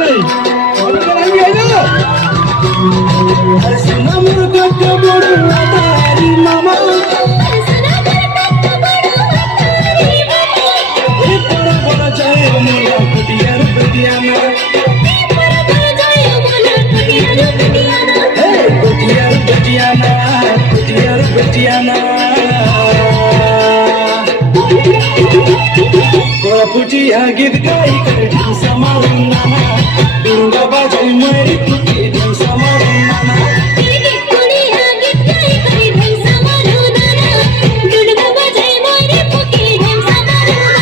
नहीं अभी तो नहीं है ना सुना मुर्गा के बड़ू तारी मामा बड़ा बड़ा जाए मुर्गा कुटिया रुपटिया ना कुटिया रुपटिया ना कुटिया रुपटिया ना पुटिया गीत गाई कर ढंग समारुना दुर्गा बाजाई मेरी पुटी ढंग समारुना पुटिया गीत गाई कर ढंग समारुना दुर्गा बाजाई मेरी पुटी ढंग समारुना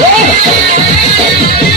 Yeah!